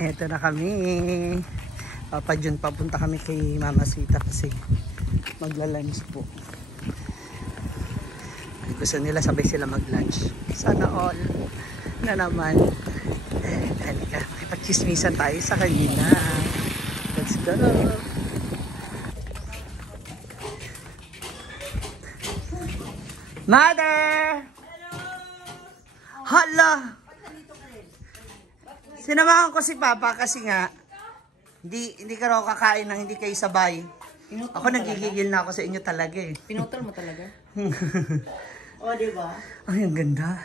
Eto na kami. Papa John, papunta kami kay Mama Sita kasi magla-lunch po. Gusto nila sabay sila mag-lunch. Sana all na naman. Halika, makipag-chismisan tayo sa kanina. Let's go. Mother! Hala! Sinamahan ko si Papa kasi nga hindi ka raw kakain nang hindi kayo sabay. Ako nagigigil na ako sa inyo talaga eh. Pinutol mo talaga? Oh, di ba? Ay, ang ganda.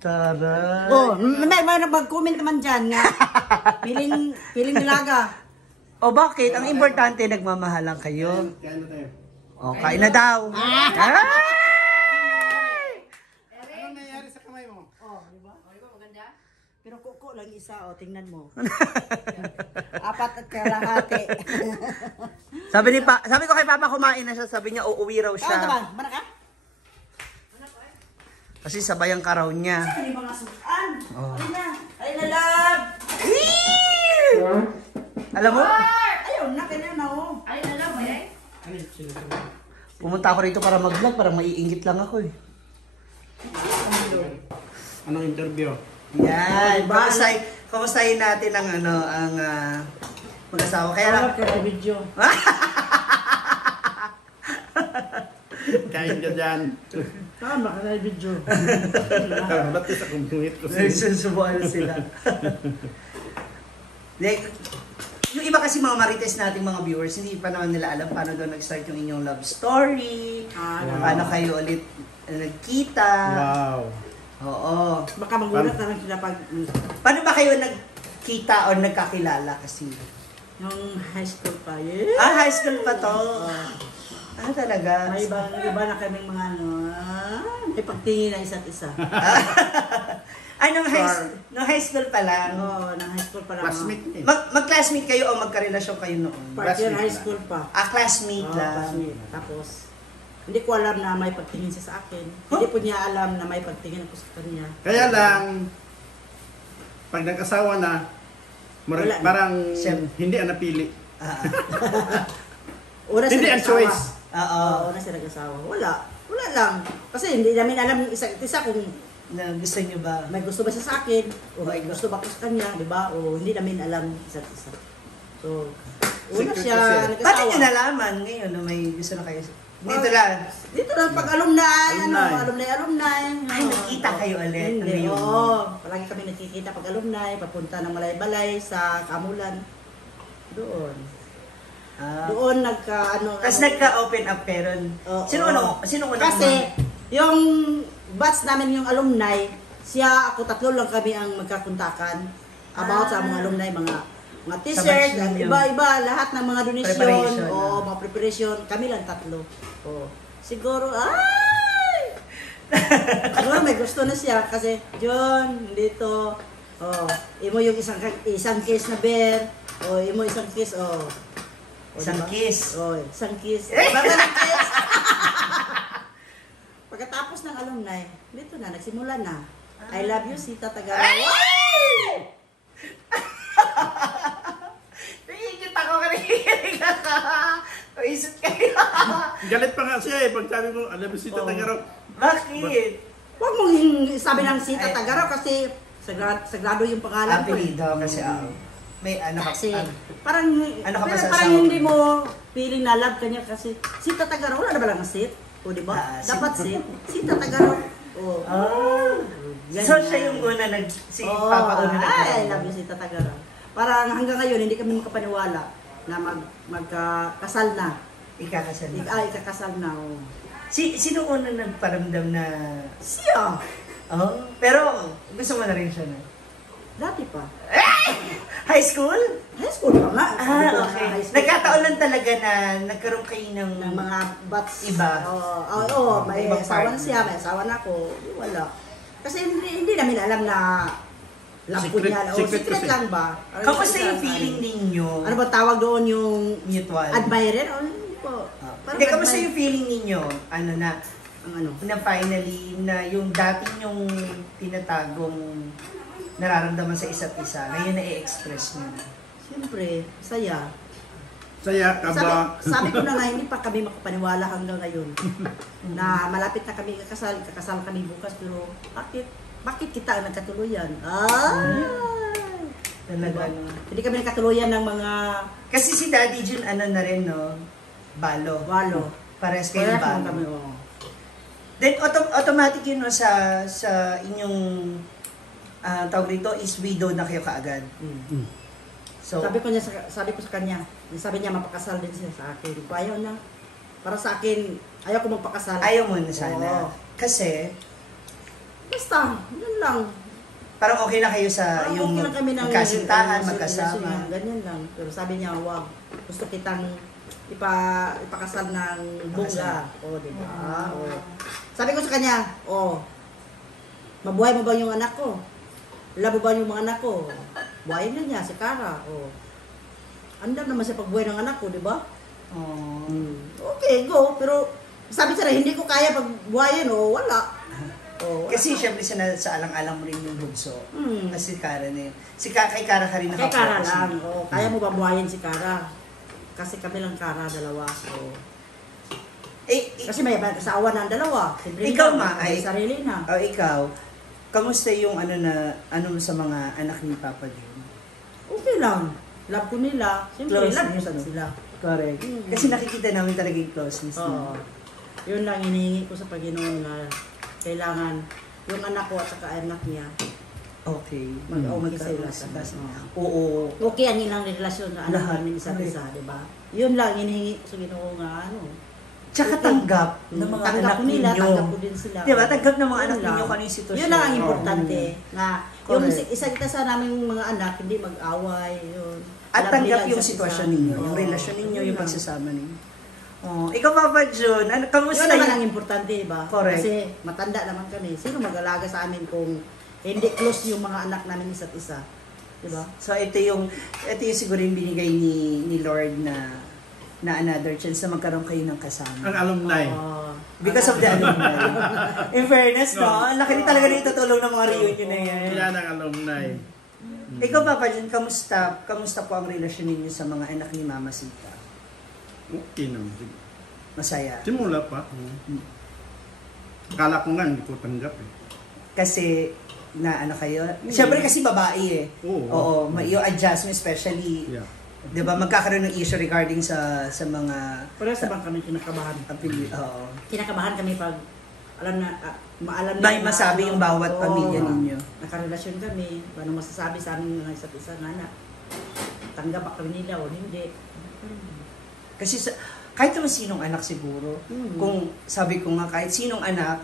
Tara. Oh, may mag-comment naman dyan nga. Piling nilaga. O bakit? Ang importante, nagmamahalan kayo. O, kain na daw. Ay! Ano nangyari sa kamay mo? Oh, di ba? Oh, di ba maganda? Pero kuko lang isa, oh, tingnan mo. 4 at kalahati. Sabi ko kay Papa kumain na siya, sabi niya uuwi raw Ikaw siya. naman, mana ka? Kasi sabayan ka raw niya. Ano yung mga sukan? Oh. Ay na, love! Alam mo, Ayaw na, kanya na, oh. Ay, alam mo eh. pumunta ako rito para mag-vlog, parang maiinggit lang ako eh. Anong interview? Yan, kamustahin natin ang mag-asawa. Kaya lang, ka video. Kain ka dyan. Tama ka na video. Ba't sa kumpuhit ko siya? nagsusubuan na sila. Like, yung iba kasi mga marites nating mga viewers, hindi pa naman nila alam paano daw nag-start yung inyong love story, paano kayo ulit nagkita. Wow. Oo. Baka magulat na lang sila pag Paano ba kayo nagkita o nagkakilala kasi? yung high school pa. Yeah. High school pa to. Talaga. May iba na kaming mga may pagtingin na isa't isa. Ay, nung high school pa lang. Oo, ng high school pa lang. Classmate eh. Mag-classmate kayo o magkarelasyon kayo noon? Part year Classmate high lang. school pa. Classmate Oo, lang. classmate. Tapos, hindi ko alam na may pagtingin siya sa akin. Hindi po niya alam na may pagtingin ako sa kanya. Kaya lang, pag nag-asawa na, Wala na. parang Siyem- hindi ang napili. Una Hindi siya ang nag-asawa. choice. Oo. Una siya nag-asawa. Wala lang. Kasi hindi namin alam yung isa't isa kung Na gusto nyo ba? may gusto ba siya sa akin o may gusto ba ko sa kanya, di ba? O hindi namin alam isa't isa. So, una Secret siya kasi. Bakit nag-asawa. nyo nalaman ngayon na may gusto na kayo? Dito lang. Dito lang pag alumni, Alumni. alumni. Ay, nagkita kayo ulit. Hindi, Ano yun? oo. Palagi kami nagkikita pag alumni, papunta ng Malay-Balay sa Kamulan. Doon. Doon Tapos nagka-open up pero Oo. Sino una? Kasi, yung batch namin yung alumni, siya, ako, 3 lang kami ang magkakuntakan about sa mga alumni, mga t-shirt, batch ninyo. iba-iba, lahat ng mga donation, Preparation, o mga preparation, kami lang 3. Oh. Siguro, ay! Siguro may gusto na siya kasi, John, dito, oh, imo yung isang case na beer, o imo isang case, oh. O, Isang diba? kiss. Oh, isang kiss. Basta ng kiss. Pagkatapos ng alumni, dito na, nagsimula na. I love you, Sita Tagarawa. Nakikita ko karinig ka. Paisip kayo. Galit pa nga siya eh. Pag sabi mo, alam mo si Tatagaraw. Bakit? Huwag mong sabi ng Sita Tagaraw kasi sagrado yung pangalan ko. Apelido kasi may ano Kasi ka. parang, Ano ka ba sa parang asawa hindi mo? mo feeling na love kanya kasi Sita Tagaraw, wala na ba lang sit? O diba? Dapat sit. Sita Tagaraw. O. Yan So na. siya yung una si Oo, Papa una ay, love you, Sita Tagaraw. Parang hanggang ngayon, hindi kami makapaniwala na magkakasal na. Ikakasal na. Ikakasal na. Oh. Sino una nagparamdam na Siya! pero gusto mo na rin siya na? Dati pa. High school? High school pa nga. Sabi ko, Okay. high school Nagkataon pa. lang talaga na nagkaroon kayo ng Ng mga bats. Iba. Oo, may Ibang asawa na partner. siya, may asawa na ako. Wala. Kasi hindi namin alam na love ko niya. O, Secret secret kasi. lang ba? Parang Kamusta secret yung lang. feeling ninyo? Ano ba tawag doon yung Mutual. admirer? O, hindi po. Parang Hindi, kamusta admire- yung feeling ninyo? Ano na, Ang ano? na finally, na yung dati yung tinatagong nararamdaman sa isa't isa, ngayon na-i-express niyo na? Siyempre, saya. Saya, kaba. Sabi ko na nga, hindi pa kami makapaniwala hanggang ngayon. Na malapit na kami kakasal kami bukas, pero bakit kita ang nagkatuluyan? Talaga, no? Hindi kami nagkatuluyan ng mga Kasi si Daddy Jun, ano na rin, no? Balo. walo. Parehas kayo Kaya balo. kami, oh. Then, automatic yun, no, sa inyong tawag rito is widow na kayo kaagad. So, Sabi ko sa kanya, sabi niya mapakasal din siya sa akin. Kung ayaw na. Para sa akin, ayaw ko magpakasal. ayaw mo na sana. Oo. Kasi, Basta, yun lang. parang okay na kayo sa Parang yung okay lang kami ng magkasintahan, relasyon, magkasama. ganyan lang. Pero sabi niya, wag. Gusto kitang ipakasal ng bunga. O, di ba? O. Sabi ko sa kanya, mabuhay mo ba yung anak ko? Labo ba yung mga anak ko? Buhayin na niya, si Cara. O. Andam naman sa pagbuhay ng anak ko, di ba? Oh. Okay, go. Pero sabi siya, hindi ko kaya pagbuhayin, wala. Kasi syempre sa alang-alang mo rin yung bunso. Kasi Kara na yun. Kay Kara ka rin Kay Cara nakapokus. lang. Kaya mo ba buhayin si Cara? Kasi kami lang Cara, dalawa. Kasi may asawa na ang dalawa. Si Brenda, Ikaw, Ma, may ay- sarili na. Ikaw, kamusta yung ano sa mga anak ni Papa Jun? Okay lang. Love ko nila. Siyempre, Close love ko niyo, no? sila. Correct. Kasi nakikita namin talaga yung closeness Oo. niyo. Yun lang hinihingi ko sa Panginoon na kailangan yung anak ko at saka anak niya Okay. mag-okay Magkaroon sila. sila. Oo. Okay ang ilang relasyon na anak Lahat. namin isa't isa, di ba? Yun lang hinihingi ko sa Ginoo nga Tsaka tanggap ng mga tanggap anak ko nila, ninyo. tanggap ko din sila. Di ba? Tanggap ng mga Yun anak lang. ninyo kung ano yung sitwasyon. Yun lang ang importante. Nga, yung Correct. isa namin mga anak, hindi mag-away. Yun. At Love tanggap nila yung isa't sitwasyon isa. ninyo, yung Oo. relasyon ninyo, Yun yung lang. pagsasama ninyo. Ikaw, Papa Jun, kamusta Yun naman yung... ang importante, ba? Correct. Kasi matanda naman kami. Sino mag-alaga sa amin kung hindi close yung mga anak namin isa't isa? Di ba? So ito yung siguro yung binigay ni Lord na another chance na magkaroon kayo ng kasama. Ang alumni. Because of the alumni. In fairness, no? Ang laki rin talaga rin tutulong ng mga reunion na yan. Yan ang alumni. Ikaw, Papa Jun, kamusta po ang relasyon ninyo sa mga anak ni Mama Sita? Okay naman. Masaya. Simula pa. Akala ko nga, hindi ko tanggap eh. Kasi na ano kayo? Siyempre kasi babae eh. Oo. Yung adjustment especially, Yeah. 'di ba, magkakaroon ng issue regarding sa mga Parehas naman kami kinakabahan. Oo. Kinakabahan kami pag alam na, maalam May na masabi yung bawat pamilya ninyo. Nakarelasyon kami. Ano masasabi sa amin mga isa't isa nga na tanggap ba kami nila o hindi. Kasi kahit naman sinong anak siguro, kung sabi ko nga kahit sinong anak,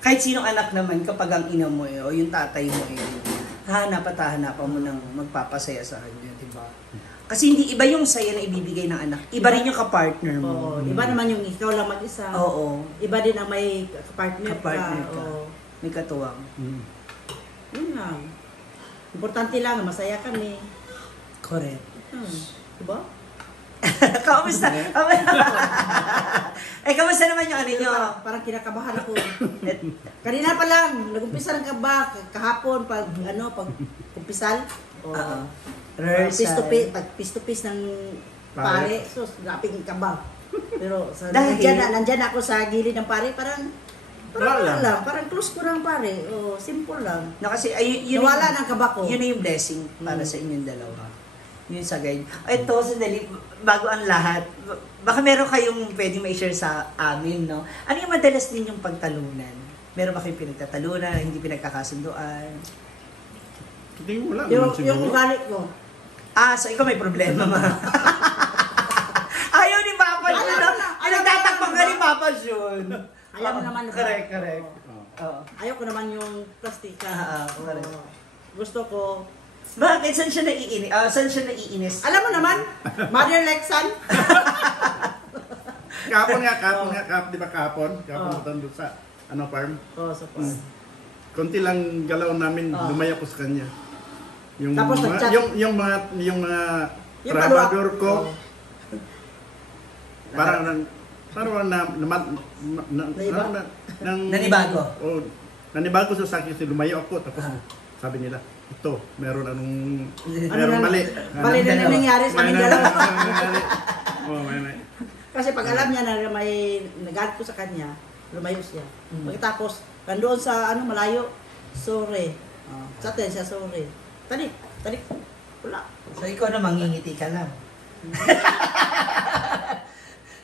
kahit sinong anak naman kapag ang ina mo o yung tatay mo hahanapan mo ng magpapasaya sa kanya, di ba? Kasi hindi iba yung saya na ibibigay ng anak. Iba rin yung kapartner mo. Oo. Iba naman yung ikaw lang mag-isa. Oo. Iba din ang may partner Kapartner ka. Oo. May katuwang. Yun lang. Importante lang, masaya kami. Correct. Diba? Kamusta? Kamusta naman yung ano nyo? Parang kinakabahan ako. Kanina pa lang, nag-umpisa ng kaba, kahapon, pag umpisal. Pag piece-to-piece ng pare, so, grabing kaba. Pero nandyan ako sa gilid ng pare, parang parang close ko ng pare. Simple lang. Kasi, Nawala ng kaba ko. Yun na yung blessing para sa inyong dalawa. Yun sa guide. Ito, sandali, bago ang lahat, baka meron kayong pwedeng ma-share sa amin, no? Ano yung madalas ninyong pagtalunan? Meron ba kayong pinagtatalunan, hindi pinagkakasunduan? Hindi mo lang. Yung ugali ko. So ikaw may problema, ma. Ayaw ni Papa Jun. Nagtatakpan ka ni Papa Jun. Ayaw mo naman. Correct. Oo. Ayaw ko naman yung plastika. Correct. Gusto ko. Bakit? Saan siya naiinis? Alam mo naman, mother like son. Kapon, di ba kapon? Kapon doon sa farm. Sa farm. Konti lang galaw namin, lumaya ko sa kanya. Yung Tapos mga, yung mga trabador ko, parang nanibago. nanibago sa akin, lumayo ako. Tapos sabi nila, ito, meron anong Ano na, mali. mali na na nangyari sa amin dalawa. Oh, may. Kasi pag alam niya na may nagalit ko sa kanya, lumayo siya. Pagkatapos, nandoon sa malayo, sorry. Sa atin siya, sorry. Talik. Wala. So ikaw na mangingiti ka lang.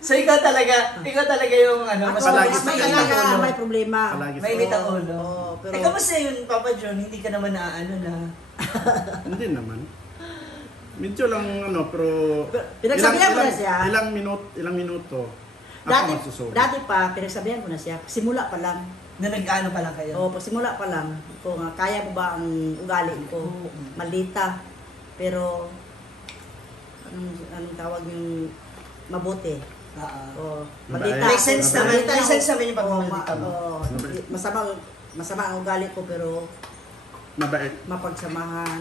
So ikaw talaga yung Ako, Palagi mas sa may kanya. talaga, may problema. Palagi sa Mainit ang ulo. Oo, pero- Eh, kamusta yun, Papa John? Hindi ka naman naaano na. Hindi naman. Medyo lang pero Pinagsabihan ko na siya. Ilang minuto ako Dati, magsusulit. dati pa, pinagsabihan ko na siya. Simula pa lang. Na nag-ano pa lang kayo? O, pag simula pa lang, kung kaya mo ba ang ugali ko, maldita. Pero, anong tawag yung mabuti. O, maldita. May sense naman. Maldita May yung- sense naman yung pagmamaldita mo. Masama ang ugali ko, pero Mabait. mapagsamahan,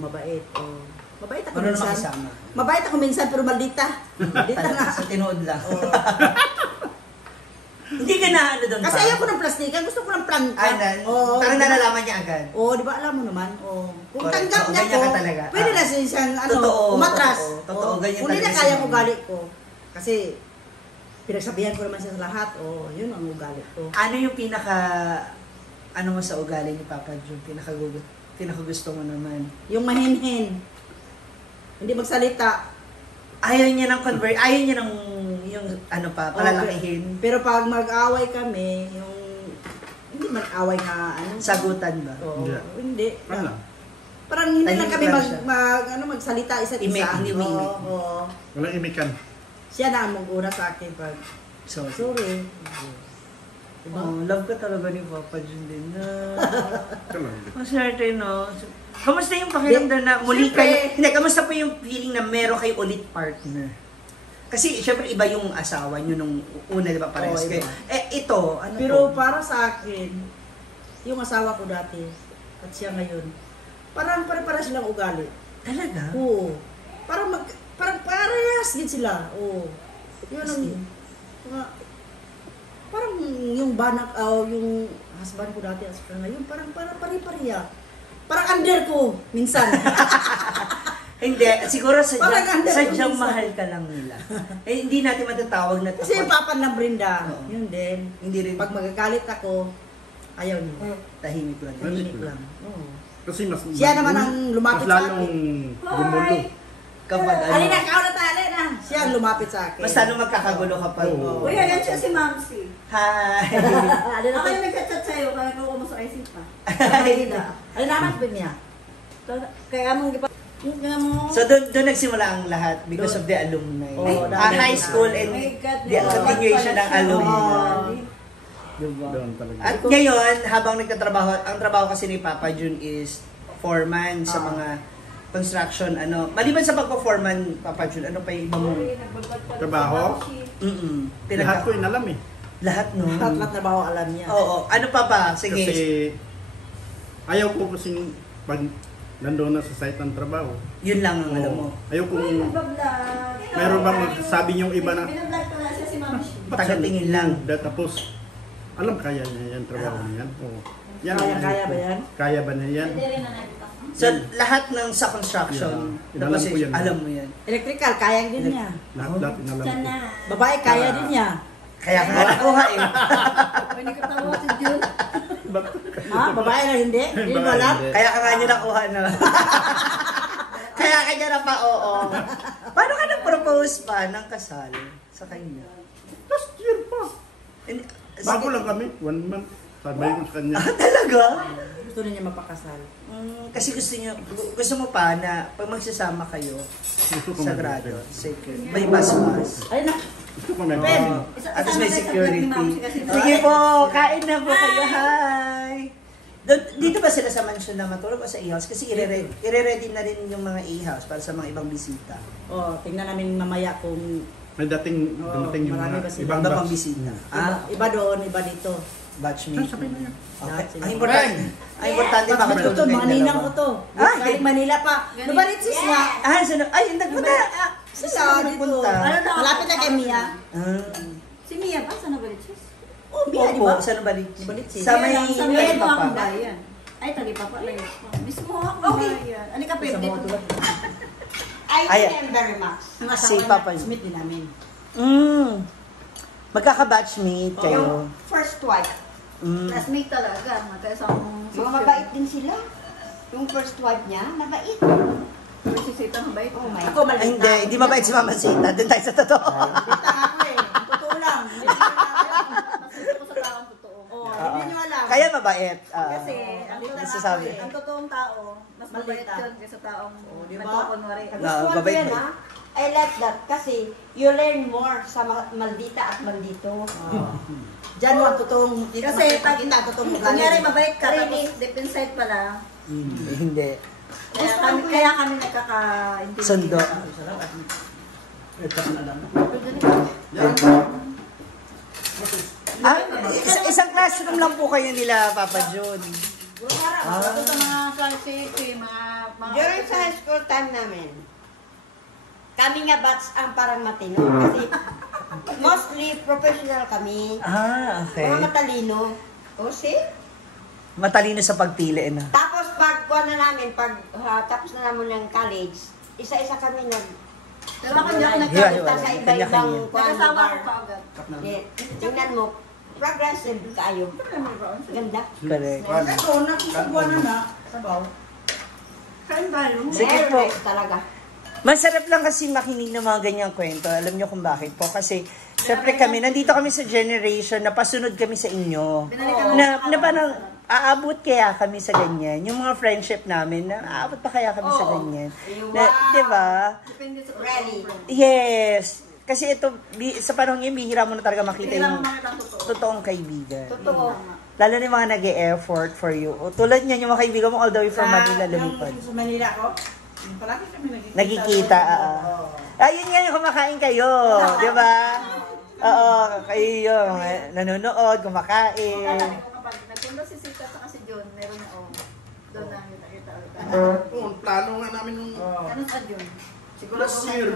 mabait. O, mabait ako Ano naman minsan. kasama? Mabait ako minsan, pero maldita. Maldita nga. Sa tinood lang. O, Hindi ka na ano doon kasi ayaw ko ng plastikan, gusto ko ng planta. Oo, parang di ba? nalalaman niya agad. Oo, di ba alam mo naman? Oo. Kung Correct. tanggap Oo, niya ganyan ko, ka talaga. pwede na siyang Totoo, umatras. totoo, Oo. ganyan Kung hindi talaga na kaya siya. ang ugali ko, kasi pinagsabihan ko naman siya sa lahat, yun ang ugali ko. Ano yung ano mo sa ugali ni Papa John? Pinakagusto mo naman. Yung mahinhin, hindi magsalita. Ayaw niya ng yung palalakihin. Pero pag mag-away kami, hindi mag-away na Sagutan ba? Oo, Hindi. hindi. Ano? Parang hindi lang Tahimik kami lang siya. magsalita isa't isa. Hindi umimik. Oo. Walang imikan. Siya na ang mag-una sa akin pag, Sorry. sorry. Diba? Oh, love ka talaga ni Papa John din. Kalang. Maswerte, no? Kamusta yung pakiramdam na muli Siyempre. kayo? Hindi, kamusta po yung feeling na meron kayo ulit partner? Kasi, syempre, iba yung asawa nyo nung una, di ba, parehas Oo, kayo. iba. Ito, ano Pero to? para sa akin, yung asawa ko dati, at siya ngayon, parang pare-para silang ugali. Talaga? Oo. Parang parehas din sila. Oo. Yun ang, parang yung yung husband ko dati at saka ngayon, parang pare-pareha. Parang under ko, minsan. Hindi, siguro Parang under sadyang minsan. mahal ka lang nila. Hindi natin matatawag na Kasi yung papa ng Brenda, Oo. yun din. Hindi rin Pag magagalit ako, ayaw niya. tahimik lang. Tahimik lang. Oo. Kasi mas Siya naman ang lumapit mas sa lalong akin. gumulo. Kapag Alina, kao na tayo, Alina. Siya ang lumapit sa akin. basta nung magkakagulo ka pa. Oo. Uy, yan siya si Mamsi. Hi! Alina, Ako yung nagchat-chat sa'yo, kaya ko kumusta ay pa. Alina, naman ko niya. Kaya mong gipa... Yung nga mo... So doon nagsimula ang lahat because of the alumni. Oo, High school and My God, the continuation ng alumni. Diba? Doon talaga. At ngayon, habang nagtatrabaho, ang trabaho kasi ni Papa Jun is foreman sa mga construction, maliban sa pagpo-foreman, Papa Jun, ano pa yung iba mo? Trabaho? Lahat ko inalam eh. Lahat, no? Lahat trabaho alam niya. Oo. Ano pa ba? Sige. Kasi ayaw ko kasing pag nandoon na sa site ng trabaho. Yun lang ang alam mo. Ayaw kong meron bang magsabi yung iba na Binablog ko na siya si Mami. Tagatingin lang. Tapos alam kaya niya yan trabaho niya yan. Oo. Yan Kaya ba yan? Kaya ba niya yan? Hindi rin na nakita. So, lahat ng sa construction, Yeah. na Alam ko position, yan. alam mo yan. Electrical, kaya din niya. Lahat inalam ko. Sana. Babae, kaya din niya. Kaya ka nakuha eh. Pwede ko tawa si Jun. Ha? Babae na hindi? Hindi mo alam? Kaya ka nga niya nakuha na. Kaya ka niya na pa, oo. Paano ka nag-propose pa ng kasal sa kanya? Last year pa. And- Bago sige. lang kami. 1 month. Sabi ko sa kanya. Talaga? Gusto na niya mapakasal. Kasi gusto mo pa na pag magsasama kayo, Gusto ko sagrado, mag- sacred, may basbas. Ay na, Gusto ko may Pen. At least may security. Ni Mami kasi. Sige po, kain na po kayo. Hi! Dito ba sila sa mansion na matulog o sa e-house? Kasi i-ready na rin yung mga e-house para sa mga ibang bisita. tingnan namin mamaya kung May dumating yung marami mga ba sila? ibang Iba pang batch. bisita. iba doon, iba dito. Batchmate. Sabi na yan. Okay. Ang importante, makatulog to, kayong mga ninang ko dalawa. to. Ay! Galing Manila pa. Nubaritsis nga. Ay, nagpunta. Sila dito. nagpunta? Ano daw? Malapit na kay Mia. Ah. Si Mia ba? Sana ba rin siya? Oh, Mia, di Opo, ba? sa Balik. Balitsi. Sa may Sa may mo Talipapa. akong bayan. Ay, Talipapa lang. Mismo ako Okay. bayan. Ano ka, Sa Pwede? mga tulad. I Ay. remember Max. Ang Si asawa Papa na yun. Smith din namin. Magkaka-batchmate kayo. Yung first wife. Mm. Classmate talaga. Magkasamang Mga mabait din sila. Yung first wife niya, mabait. Sisita ng bait. Oh my Ako God. Ay, maliit hindi, hindi mabait si Mama Sita. Doon tayo sa totoo. Bita ako eh. Totoo lang. Masaya ko sa taong totoo. Oh, hindi nyo alam. Kaya mabait. Kasi, ang Nasasabi. ang totoong tao, mas mabait Malita. yun kaysa taong diba? nagkukunwari. Na, Gusto ko mabait yan, ba? ha? I like that kasi you learn more sa maldita at maldito. Diyan mo ang totoong Kasi pag kita totoong ugali. kunyari mabait ka, Really? tapos deep inside pala, Hindi. kaya kami nagkaka-intindi. Sundo. Isang classroom lang po kayo nila, Papa John. Ito sa mga klase, mga... During sa high school time namin, kami nga batch ang parang matino. Kasi mostly professional kami. Okay. Mga matalino. O, see? Matalino sa pagpili na. Tapos pag kuha na namin, pag tapos na namin ng college, isa-isa kami Pero ako hindi ako Hiwa-hiwa. nagpunta sa iba-ibang Kanya-kanya. kuwan Nagkasama bar. ko pa agad. Yeah. Tingnan mo, progressive kayo. Ganda. Correct. Ito, nakisabuan na. Sabaw. Kain tayo. Sige Very po. nice talaga. Masarap lang kasi makinig ng mga ganyang kwento. Alam niyo kung bakit po. Kasi, syempre kami, nandito kami sa generation na pasunod kami sa inyo. Na parang, aabot kaya kami sa ganyan. Yung mga friendship namin, na aabot pa kaya kami sa Oo. ganyan. Wow. Na, diba? Depende sa Really? Yes. Kasi ito, sa panahon ngayon, bihira mo na talaga makita Hindi lang yung makita ang totoo. totoong kaibigan. Totoo. Lalo na yung mga nag-e-effort for you. O, tulad niyan, yung mga kaibigan mo all the way from Manila lumipad. Yung sa Manila ko, yung palagi kami Nagkikita, ayun nga yung kumakain kayo, di ba? Oo, kayo yung nanonood, kumakain. Sabi ko kapag nagpunta si Sita at si John, meron na doon na kita ulit. Kung plano nga namin nung Ano sa John? Siguro last year.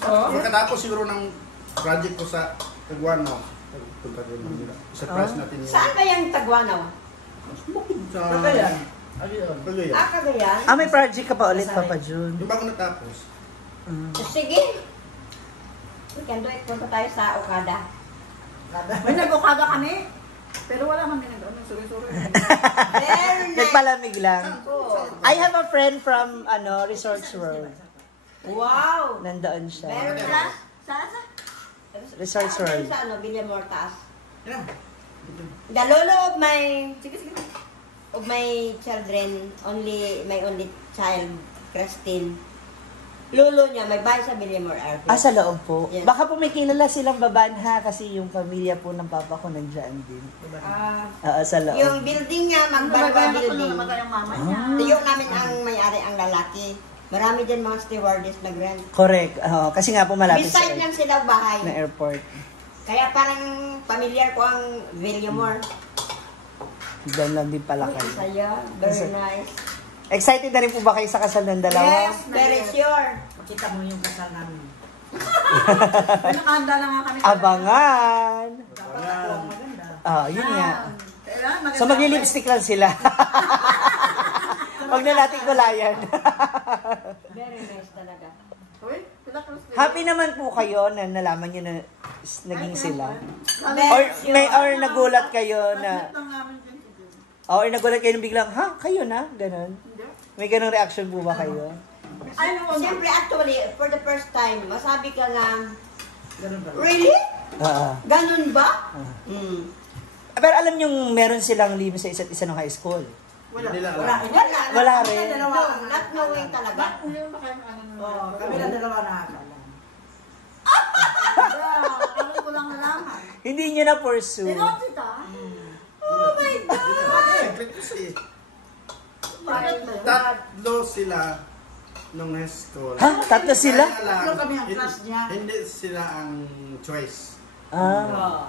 Pagkatapos siguro ng project ko sa Taguano. Punta rin Manila. Surprise natin yun. Saan ba yung Taguanaw? Sa Cagayan. Cagayan. Cagayan? May project ka pa ulit, Papa Jun. Yung bago natapos. Sige. We can do it. Punta tayo sa Okada. May nag-ukada kami. Pero wala kami sorry. Very nice. Nagpalamig lang. Oh. I have a friend from Resorts World. Wow. Nandoon siya. Very Sa? nice. Sa? Resorts World. Sa Villa Mortas. Yeah. The lolo of my Sige. children, my only child, Christine. Lolo niya, may bahay sa Villamor RP. Sa loob po. Yes. Baka po may kilala silang babanha kasi yung pamilya po ng papa ko nandyan din. Sa loob. Yung building niya, Magbarba building. Yung mama niya. Tiyo namin ang may-ari ang lalaki. Marami din mga stewardess nag-rent. Correct. Kasi nga po malapit sa Beside lang sila bahay. na airport. Kaya parang familiar ko ang Villamor. Diyan lang din pala kayo. Saya, very nice. Excited na rin po ba kayo sa kasal ng dalawa? Yes, very sure. Makita mo yung kasal namin. May nakahanda na nga kami. Abangan! Dapat ako ang maganda. Yun nga. Kailangan maganda. So magli-lipstick lang sila. Huwag na natin kulayan. Very nice talaga. Uy, sila close. Happy naman po kayo na nalaman nyo na naging sila. Very Or sure. or nagulat kayo na Lang namin din si John. or nagulat kayo na biglang, ha? Kayo na? Ganon. Hindi. May ganong reaction po ba kayo? Ay, no, Siyempre, actually, for the first time, masabi ka na, Ganun ba? really? Oo. Ganun ba? Mm. Pero alam nyo, meron silang libo sa isa't isa ng high school. Wala. Hindi nila Wala. alam. Wala rin. No, not knowing talaga. Hindi mo kayo ano Oh, kami lang dalawa nakakala. Ano ko lang nalaman. Hindi nyo na pursue. Sino kita? Oh my God! Secret kasi. Bakit ba? Tatlo sila nung high school. Ha? Tatlo sila? Kaya lang, Tatlo kami ang hindi- class niya. Hindi sila ang choice. Ah.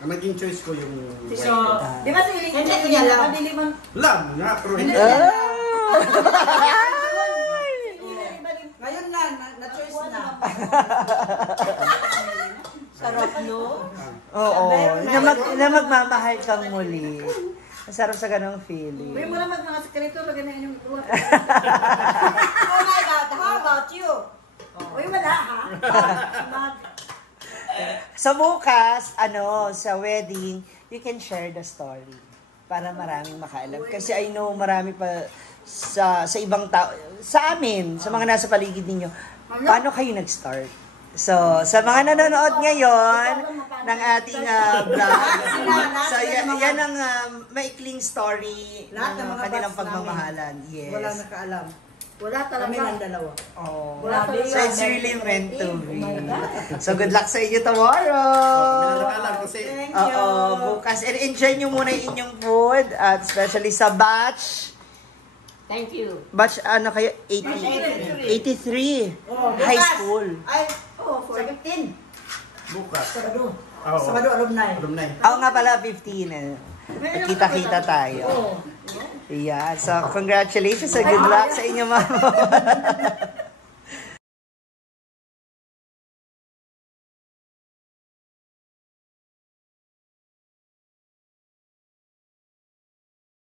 Ang naging choice ko yung So, Di ba si Hindi ko niya alam. Diliman. love nga, pero hindi. ngayon na, na-choice na. Sarap, no? Oo, na magmamahal kang muli. Masarap sa ganong feeling. Uy, mo naman mga sekreto, lagyan na inyong luwa. Oh my God, how about you? Uy, wala ha? Sa bukas, sa wedding, you can share the story para maraming makaalam. Kasi I know marami pa sa ibang tao, sa amin, sa mga nasa paligid ninyo, paano kayo nag-start? So, sa mga nanonood ngayon ng ating vlog, so yan ang maikling story Lahat ng ng mga kanilang bats pagmamahalan. Yes. Wala nakaalam. Wala Kami lang talaga. dalawa. Oh. Wala talaga. So it's really meant to be. Oh my God. So good luck sa inyo tomorrow. Alam kasi Thank Oo, you. bukas. And enjoy nyo muna yung inyong food. At especially sa batch. Thank you. Batch, kayo? 83. Oh, High bukas. school. Ay, Oh, sa 15. bukas. Sabado. Oo. Sabado, alumni. Alumni. Ako nga pala, 15. Kita-kita tayo. Oh. Yeah. So, congratulations and good luck sa inyo, mama.